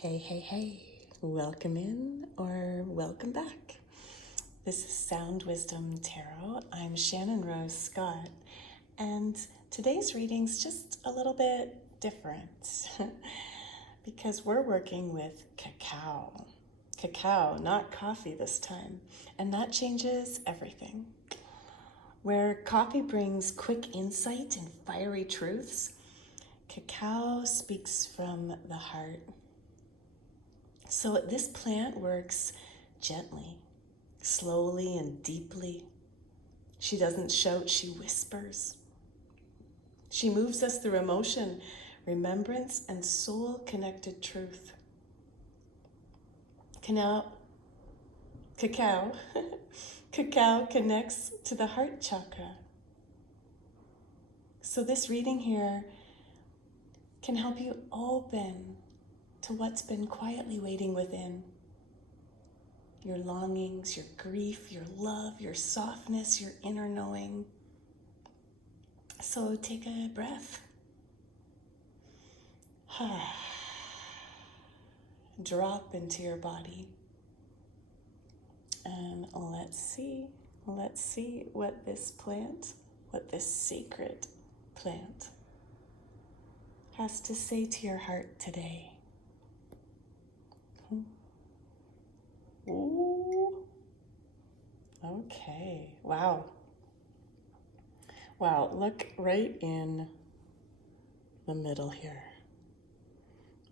Hey, hey, hey, welcome in or welcome back. This is Sound Wisdom Tarot. I'm Shannon Rose Scott, and today's reading's just a little bit different because we're working with cacao. Cacao, not coffee this time, and that changes everything. Where coffee brings quick insight and fiery truths, cacao speaks from the heart. So this plant works gently, slowly and deeply. She doesn't shout, she whispers. She moves us through emotion, remembrance, and soul-connected truth. Cacao connects to the heart chakra. So this reading here can help you open to what's been quietly waiting within. Your longings, your grief, your love, your softness, your inner knowing. So take a breath. Drop into your body. And let's see what this sacred plant has to say to your heart today. Ooh. Okay. Wow, look right in the middle here.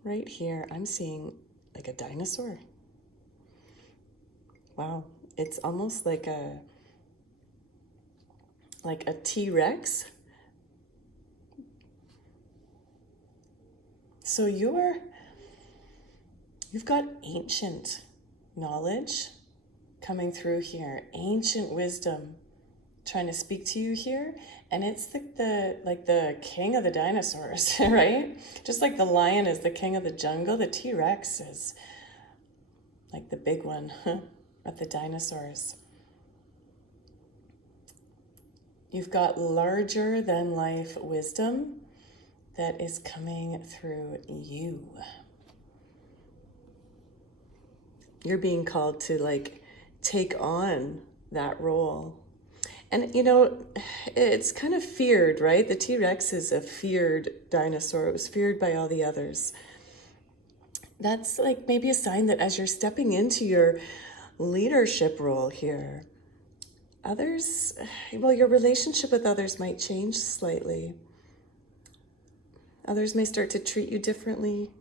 Right here, I'm seeing like a dinosaur. Wow, it's almost like a T-Rex. So you've got ancient knowledge coming through here, ancient wisdom trying to speak to you here, and it's the king of the dinosaurs, right? Just like the lion is the king of the jungle, the T-Rex is like the big one of the dinosaurs. You've got larger than life wisdom that is coming through you. You're being called to take on that role. And it's kind of feared, right? The T-Rex is a feared dinosaur. It was feared by all the others. That's maybe a sign that as you're stepping into your leadership role here, your relationship with others might change slightly. Others may start to treat you differently.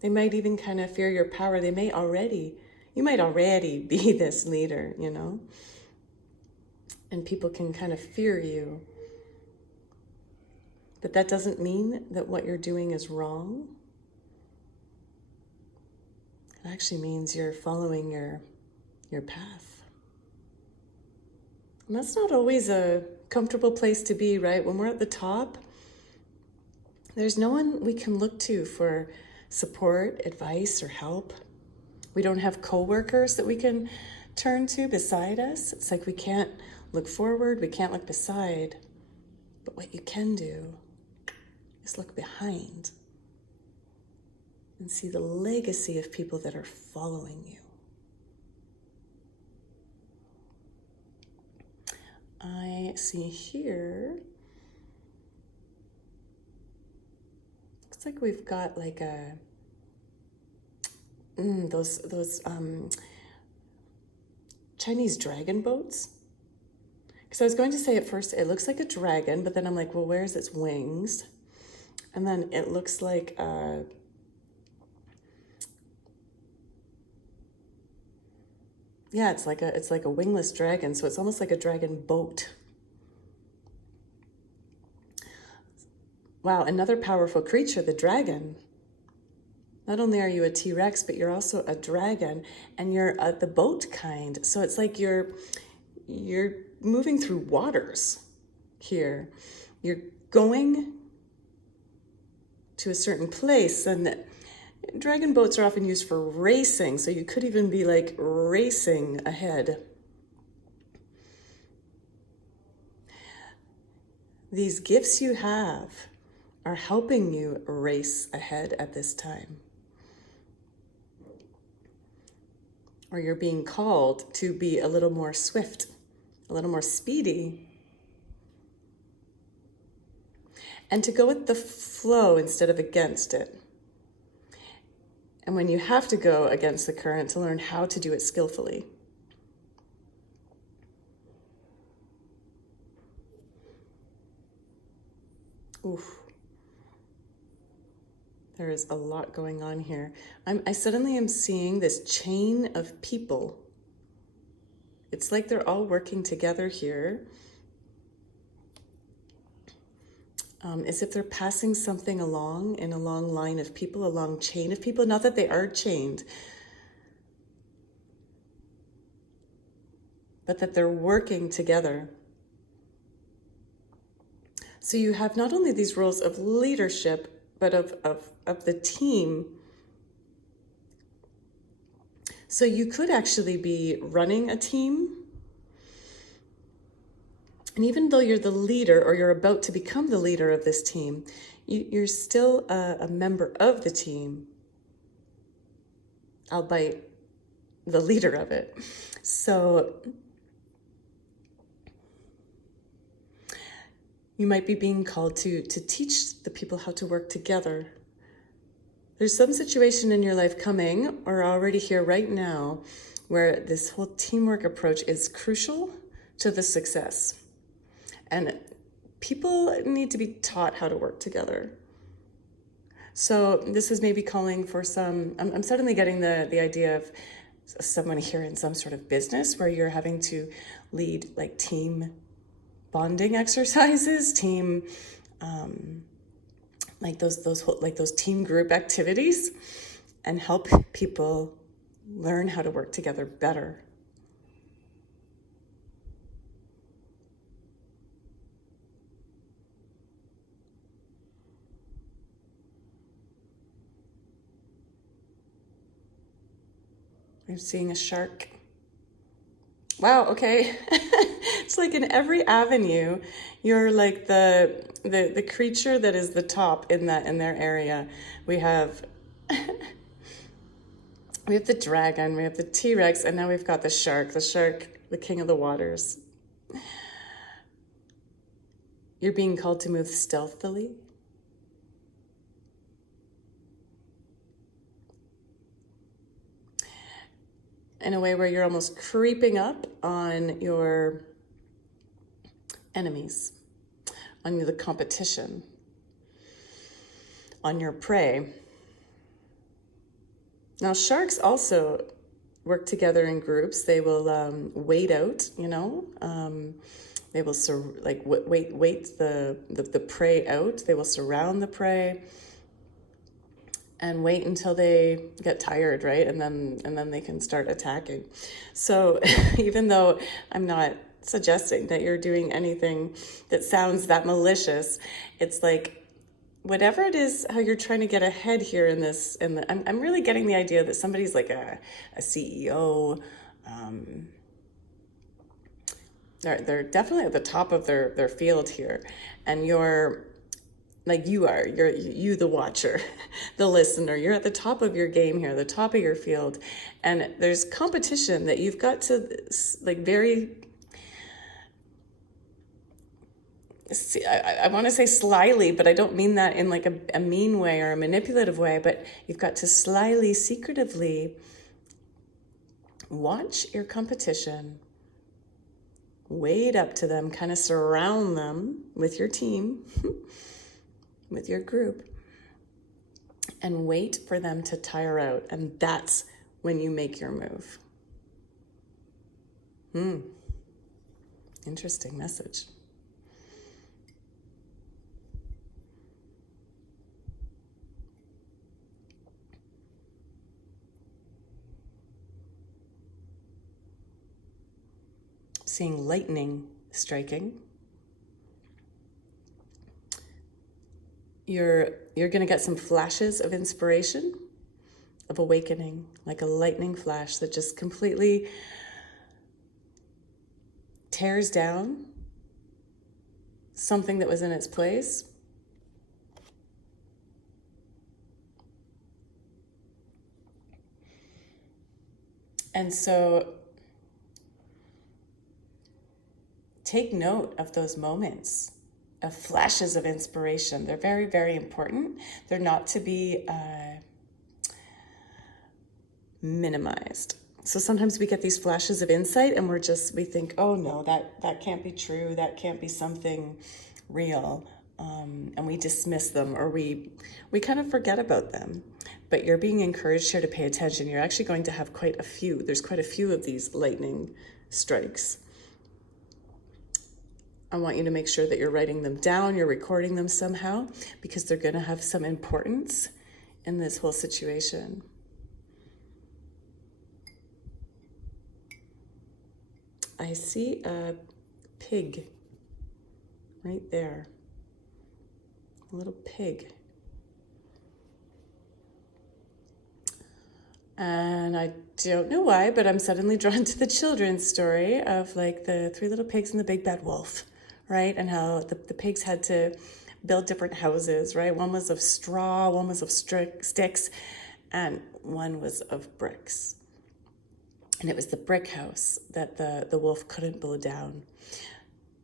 They might even kind of fear your power. You might already be this leader, and people can kind of fear you. But that doesn't mean that what you're doing is wrong. It actually means you're following your path. And that's not always a comfortable place to be, right? When we're at the top, there's no one we can look to for support, advice, or help. We don't have coworkers that we can turn to beside us. It's like we can't look forward, we can't look beside. But what you can do is look behind and see the legacy of people that are following you. I see here, looks like we've got those Chinese dragon boats. Because I was going to say at first, it looks like a dragon, but then I'm like, well, where's its wings? And then it looks like it's like a wingless dragon, so it's almost like a dragon boat. Wow, another powerful creature, the dragon. Not only are you a T-Rex, but you're also a dragon, and you're the boat kind. So it's like you're moving through waters here. You're going to a certain place, and dragon boats are often used for racing, so you could even be racing ahead. These gifts you have are helping you race ahead at this time. Or you're being called to be a little more swift, a little more speedy, and to go with the flow instead of against it. And when you have to go against the current, to learn how to do it skillfully. Oof. There is a lot going on here. I suddenly am seeing this chain of people. It's like they're all working together here. As if they're passing something along in a long line of people, a long chain of people. Not that they are chained, but that they're working together. So you have not only these roles of leadership, but of the team. So you could actually be running a team. And even though you're the leader, or you're about to become the leader of this team, you're still a member of the team, albeit the leader of it. So you might be being called to teach the people how to work together. There's some situation in your life coming, or already here right now, where this whole teamwork approach is crucial to the success. And people need to be taught how to work together. So this is maybe calling for some, I'm suddenly getting the idea of someone here in some sort of business where you're having to lead like team bonding exercises, team, like those team group activities, and help people learn how to work together better. I'm seeing a shark. Wow, okay. It's like in every avenue, you're like the creature that is the top in their area. We have the dragon, we have the T-Rex, and now we've got the shark, the king of the waters. You're being called to move stealthily. In a way where you're almost creeping up on your enemies, on the competition, on your prey. Now, sharks also work together in groups. They will wait out, they will wait the prey out. They will surround the prey and wait until they get tired, right? And then they can start attacking. So even though I'm not suggesting that you're doing anything that sounds that malicious, it's like whatever it is, how you're trying to get ahead here in this. I'm really getting the idea that somebody's like a CEO. They're definitely at the top of their field here, and you're the watcher, the listener. You're at the top of your game here, the top of your field, and there's competition that you've got to I want to say slyly, but I don't mean that in like a mean way or a manipulative way, but you've got to slyly, secretively watch your competition, wade up to them, kind of surround them with your team, with your group, and wait for them to tire out. And that's when you make your move. Interesting message. Seeing lightning striking. You're going to get some flashes of inspiration, of awakening, like a lightning flash that just completely tears down something that was in its place And so take note of those moments, of flashes of inspiration. They're very, very important. They're not to be minimized. So sometimes we get these flashes of insight and we think, oh no, that can't be true. That can't be something real. And we dismiss them, or we kind of forget about them. But you're being encouraged here to pay attention. You're actually going to have there's quite a few of these lightning strikes. I want you to make sure that you're writing them down, you're recording them somehow, because they're going to have some importance in this whole situation. I see a pig right there, a little pig. And I don't know why, but I'm suddenly drawn to the children's story of like the 3 little pigs and the big bad wolf, right? And how the pigs had to build different houses, right? One was of straw, one was of sticks, and one was of bricks. And it was the brick house that the wolf couldn't blow down.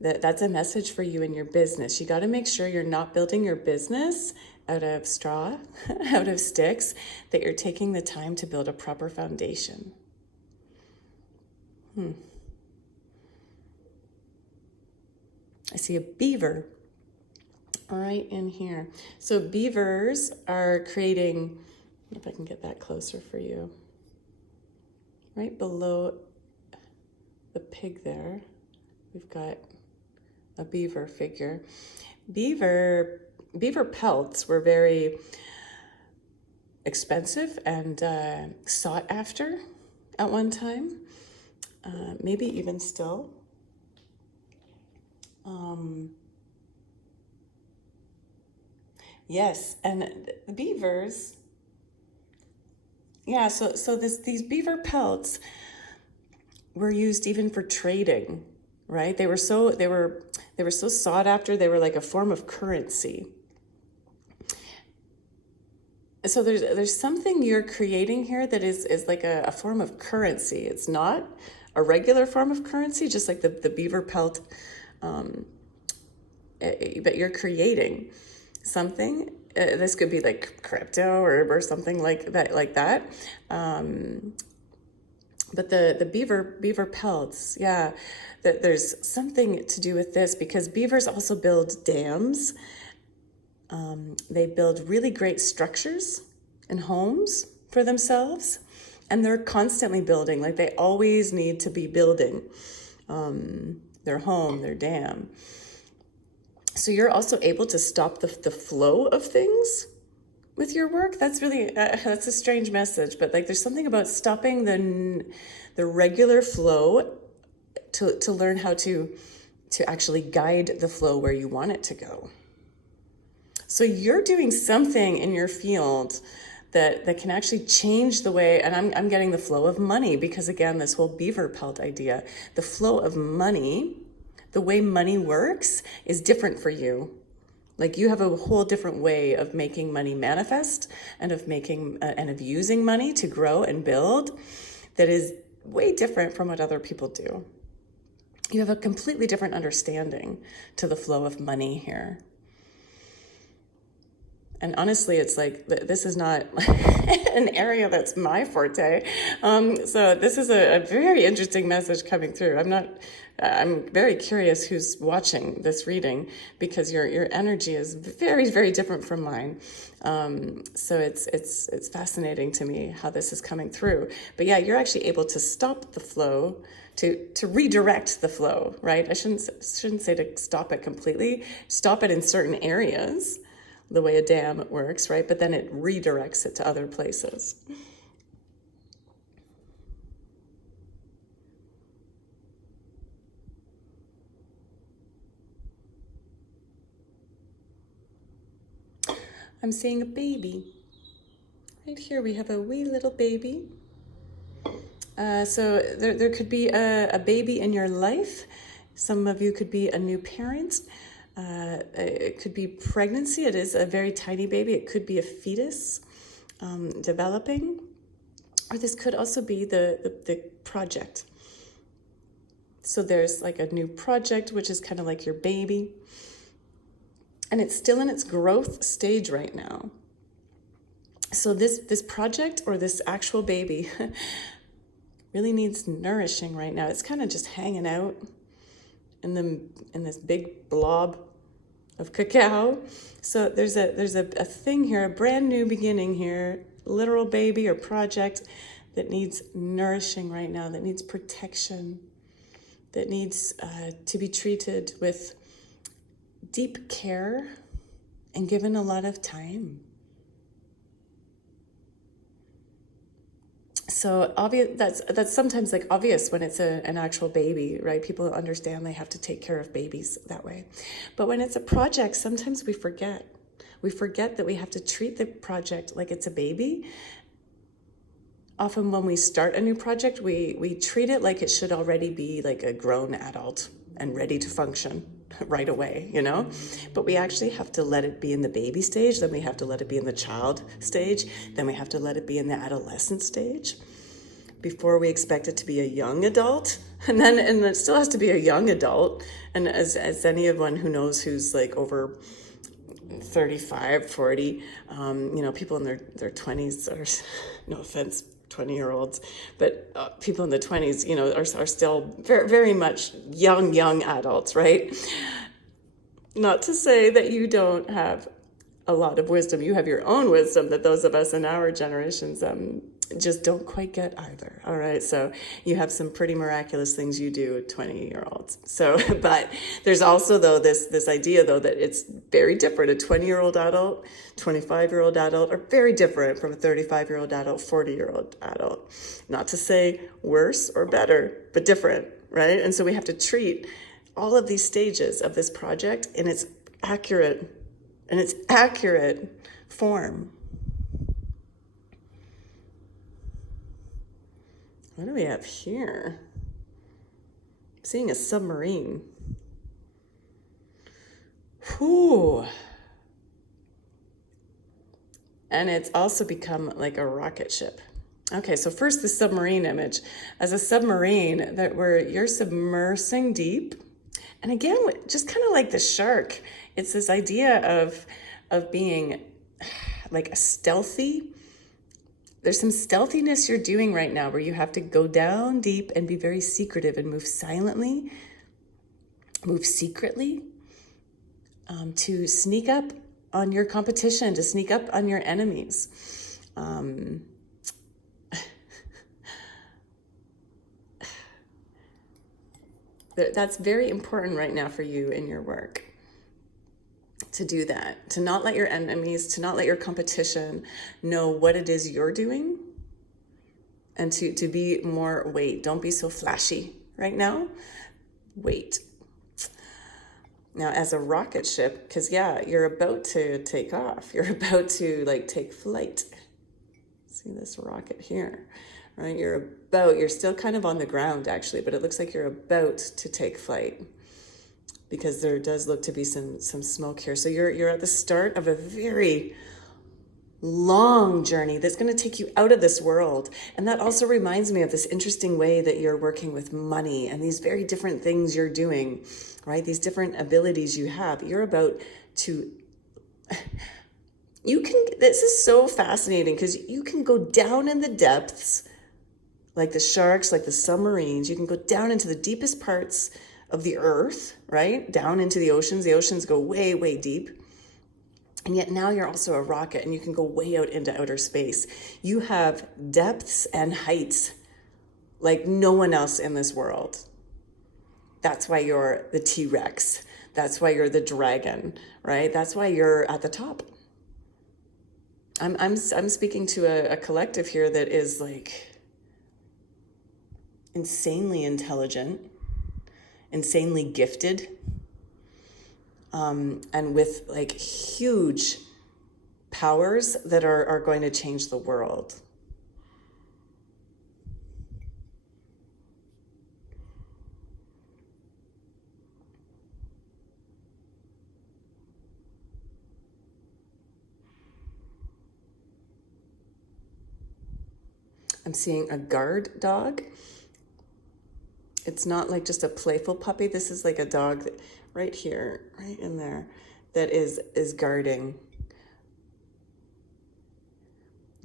That's a message for you in your business. You got to make sure you're not building your business out of straw, out of sticks, that you're taking the time to build a proper foundation. I see a beaver right in here. So beavers are creating, if I can get that closer for you, right below the pig there, we've got a beaver figure. Beaver pelts were very expensive and sought after at one time, maybe even still. Yes, and beavers, yeah, so these beaver pelts were used even for trading, right? They were so sought after. They were like a form of currency. So there's something you're creating here that is like a form of currency. It's not a regular form of currency, just like the beaver pelt, but you're creating something. This could be like crypto or something like that. But the beaver pelts, yeah, there's something to do with this, because beavers also build dams. They build really great structures and homes for themselves, and they're constantly building. Like they always need to be building their home, their dam. So you're also able to stop the flow of things with your work. That's really, that's a strange message, but like there's something about stopping the regular flow to learn how to actually guide the flow where you want it to go. So you're doing something in your field that can actually change the way, and I'm getting the flow of money, because again, this whole beaver pelt idea, the flow of money, the way money works is different for you. Like you have a whole different way of making money manifest and of making and of using money to grow and build that is way different from what other people do. You have a completely different understanding to the flow of money here. And honestly, it's like, this is not an area that's my forte. So this is a very interesting message coming through. I'm very curious who's watching this reading, because your energy is very, very different from mine. So it's fascinating to me how this is coming through. But yeah, you're actually able to stop the flow, to redirect the flow, right? I shouldn't say to stop it completely. Stop it in certain areas, the way a dam works, right? But then it redirects it to other places. I'm seeing a baby. Right here we have a wee little baby. So there could be a baby in your life. Some of you could be a new parent. It could be pregnancy. It is a very tiny baby. It could be a fetus developing. Or this could also be the project. So there's like a new project, which is kind of like your baby. And it's still in its growth stage right now. So this project or this actual baby really needs nourishing right now. It's kind of just hanging out in this big blob of cacao. So there's a thing here, a brand new beginning here, literal baby or project that needs nourishing right now, that needs protection, that needs to be treated with deep care and given a lot of time. So obvious, that's sometimes like obvious when it's an actual baby, right? People understand they have to take care of babies that way. But when it's a project, sometimes we forget. We forget that we have to treat the project like it's a baby. Often when we start a new project, we treat it like it should already be like a grown adult and ready to function right away, you know? But we actually have to let it be in the baby stage, then we have to let it be in the child stage, then we have to let it be in the adolescent stage before we expect it to be a young adult. And it still has to be a young adult. And as anyone who knows who's like over 35, 40, people in their 20s are, no offense, 20-year-olds, but people in the 20s, are still very, very much young adults, right? Not to say that you don't have a lot of wisdom. You have your own wisdom that those of us in our generations just don't quite get either. All right. So you have some pretty miraculous things you do with 20-year-olds. So, but there's also though this idea though that it's very different. A 20-year-old adult, 25-year-old adult are very different from a 35-year-old adult, 40-year-old adult. Not to say worse or better, but different, right? And so we have to treat all of these stages of this project in its accurate form. What do we have here? I'm seeing a submarine. Whew. And it's also become like a rocket ship. Okay, so first the submarine image. As a submarine, you're submersing deep. And again, just kind of like the shark, it's this idea of being like a stealthy. There's some stealthiness you're doing right now where you have to go down deep and be very secretive and move silently, move secretly, to sneak up on your competition, to sneak up on your enemies. That's very important right now for you in your work. To do that, to not let your enemies, to not let your competition know what it is you're doing, and to be more, wait, don't be so flashy right now, wait. Now, as a rocket ship, because you're about to take off, you're about to take flight. See this rocket here, right? You're still kind of on the ground actually, but it looks like you're about to take flight, because there does look to be some smoke here. So you're at the start of a very long journey that's going to take you out of this world. And that also reminds me of this interesting way that you're working with money and these very different things you're doing, right? These different abilities you have. You're about to, this is so fascinating because you can go down in the depths, like the sharks, like the submarines. You can go down into the deepest parts of the earth, right? Down into the oceans. The oceans go way, way deep. And yet now you're also a rocket and you can go way out into outer space. You have depths and heights like no one else in this world. That's why you're the T-Rex. That's why you're the dragon, right? That's why you're at the top. I'm speaking to a collective here that is like insanely intelligent, insanely gifted, and with like huge powers that are going to change the world. I'm seeing a guard dog. It's not like just a playful puppy. This is like a dog that, right here, right in there, that is guarding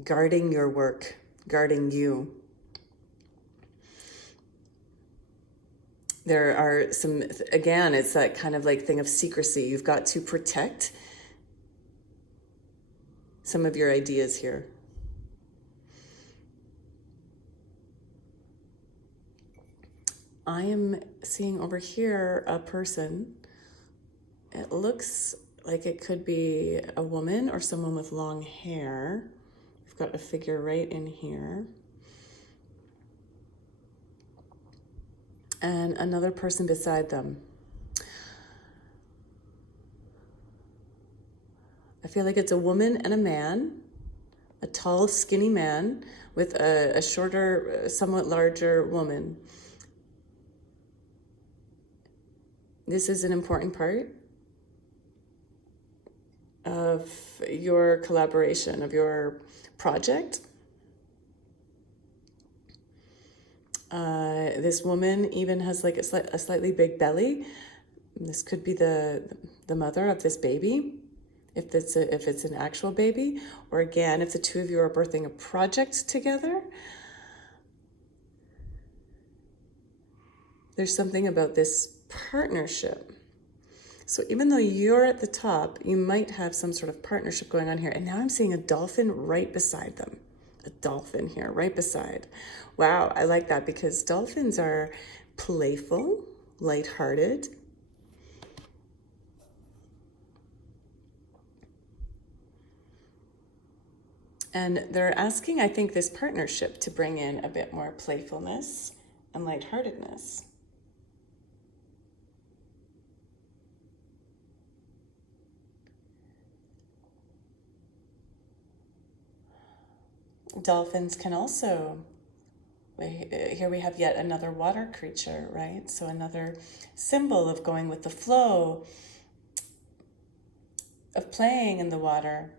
your work, guarding you. There are some, again, it's that kind of like thing of secrecy. You've got to protect some of your ideas here. I am seeing over here a person. It looks like it could be a woman or someone with long hair. We've got a figure right in here. And another person beside them. I feel like it's a woman and a man, a tall, skinny man with a shorter, somewhat larger woman. This is an important part of your collaboration, of your project. This woman even has like a slightly big belly. This could be the mother of this baby, if it's an actual baby, or again, if the two of you are birthing a project together. There's something about this partnership. So even though you're at the top, you might have some sort of partnership going on here. And now I'm seeing a dolphin right beside them. A dolphin here, right beside. Wow, I like that because dolphins are playful, lighthearted. And they're asking, I think, this partnership to bring in a bit more playfulness and lightheartedness. Dolphins can also, here we have yet another water creature, right? So another symbol of going with the flow, of playing in the water.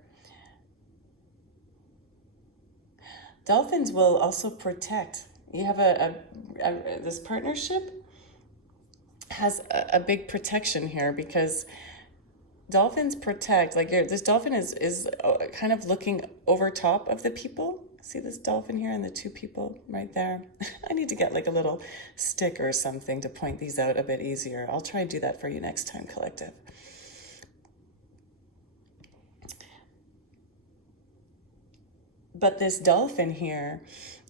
Dolphins will also protect. You have this partnership has a big protection here because dolphins protect, like this dolphin is kind of looking over top of the people. See this dolphin here and the two people right there? I need to get like a little stick or something to point these out a bit easier. I'll try and do that for you next time, collective. But this dolphin here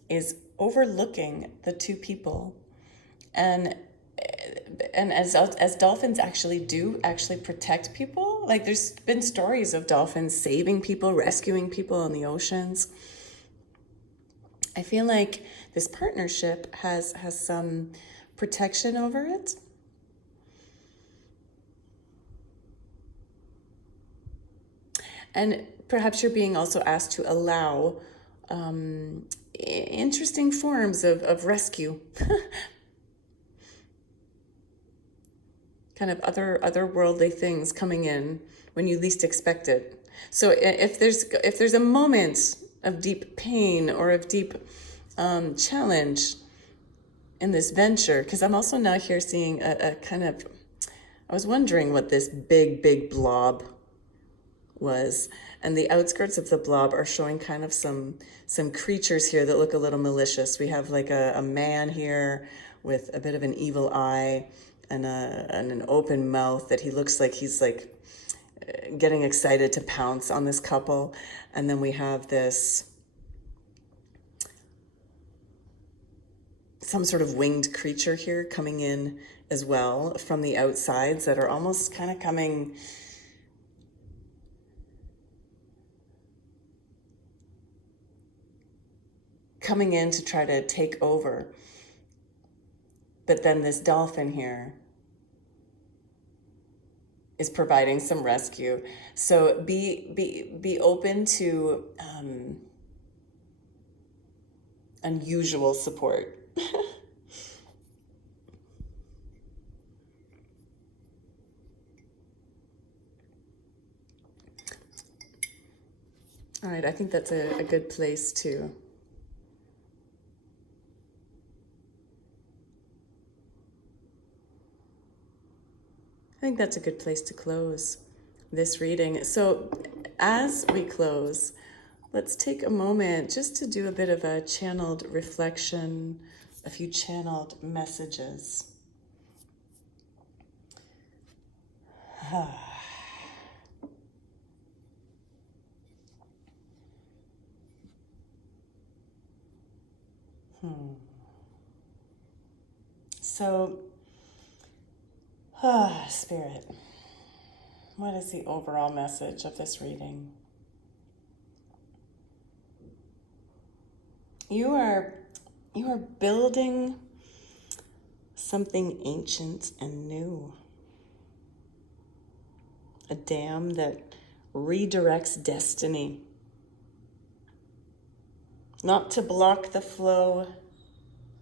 is overlooking the two people, and as dolphins actually protect people. Like there's been stories of dolphins saving people, rescuing people in the oceans. I feel like this partnership has some protection over it. And perhaps you're being also asked to allow interesting forms of rescue. Kind of otherworldly things coming in when you least expect it. So if there's a moment of deep pain or of deep challenge in this venture, because I'm also now here seeing a kind of, I was wondering what this big blob was, and the outskirts of the blob are showing kind of some creatures here that look a little malicious. We have like a man here with a bit of an evil eye and an open mouth that he looks like he's like getting excited to pounce on this couple. And then we have this some sort of winged creature here coming in as well from the outsides that are almost kind of coming in to try to take over. But then this dolphin here is providing some rescue. So be open to unusual support. All right, I think that's a good place to think that's a good place to close this reading. So as we close, let's take a moment just to do a bit of a channeled reflection, a few channeled messages. So, Spirit, what is the overall message of this reading? You are building something ancient and new. A dam that redirects destiny. Not to block the flow,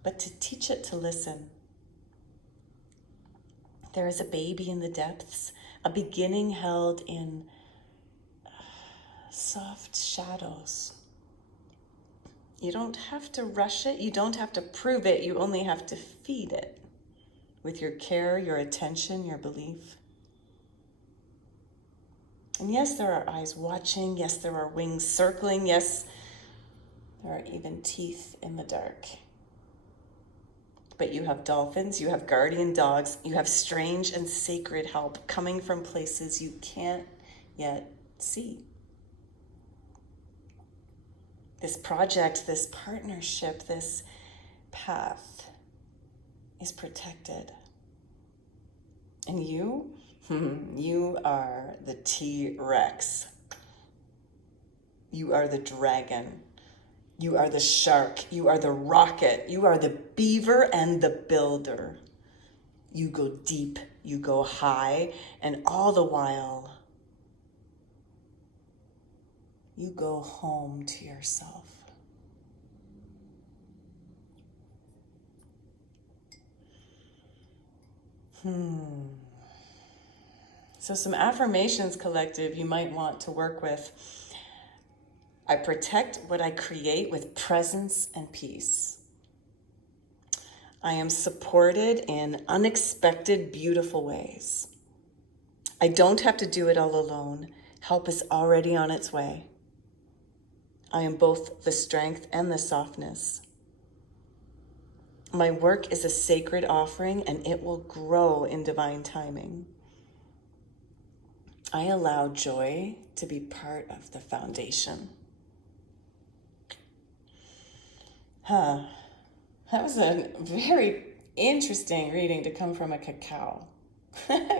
but to teach it to listen. There is a baby in the depths, a beginning held in soft shadows. You don't have to rush it. You don't have to prove it. You only have to feed it with your care, your attention, your belief. And yes, there are eyes watching. Yes, there are wings circling. Yes, there are even teeth in the dark. But you have dolphins, you have guardian dogs, you have strange and sacred help coming from places you can't yet see. This project, this partnership, this path is protected. And you, you are the T-Rex. You are the dragon. You are the shark. You are the rocket. You are the beaver and the builder. You go deep, you go high, and all the while, you go home to yourself. So some affirmations, collective, you might want to work with. I protect what I create with presence and peace. I am supported in unexpected, beautiful ways. I don't have to do it all alone. Help is already on its way. I am both the strength and the softness. My work is a sacred offering and it will grow in divine timing. I allow joy to be part of the foundation. That was a very interesting reading to come from a cacao.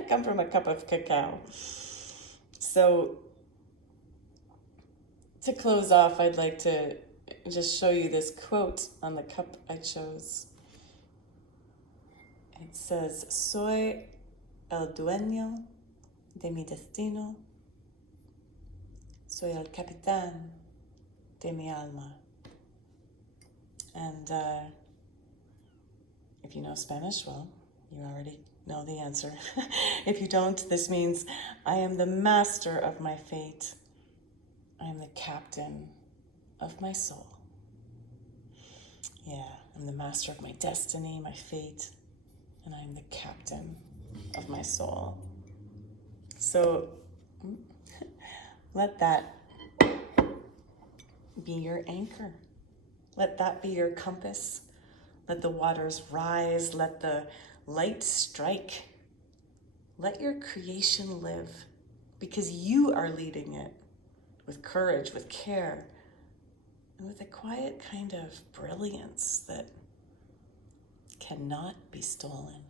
Come from a cup of cacao. So to close off, I'd like to just show you this quote on the cup I chose. It says, "Soy el dueño de mi destino. Soy el capitán de mi alma." And if you know Spanish, well, you already know the answer. If you don't, this means I am the master of my fate. I am the captain of my soul. Yeah, I'm the master of my destiny, my fate, and I'm the captain of my soul. So let that be your anchor. Let that be your compass. Let the waters rise. Let the light strike. Let your creation live because you are leading it with courage, with care, and with a quiet kind of brilliance that cannot be stolen.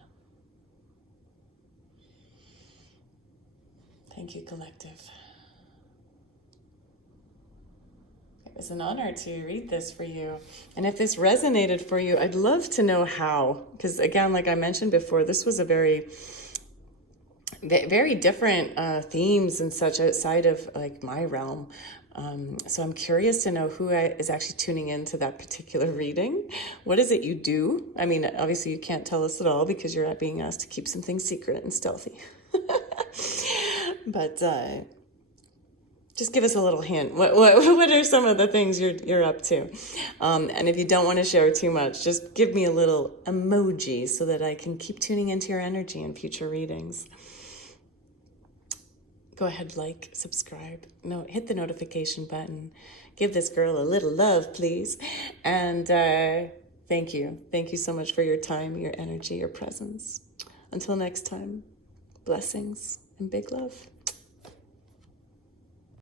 Thank you, collective. It was an honor to read this for you. And if this resonated for you, I'd love to know how. Because again, like I mentioned before, this was a very different themes and such outside of like my realm. So I'm curious to know who is actually tuning into that particular reading. What is it you do? I mean, obviously you can't tell us at all because you're being asked to keep some things secret and stealthy. But just give us a little hint. What are some of the things you're up to? And if you don't want to share too much, just give me a little emoji so that I can keep tuning into your energy in future readings. go ahead, like, subscribe. No, hit the notification button. Give this girl a little love, please. And thank you. Thank you so much for your time, your energy, your presence. Until next time, blessings and big love.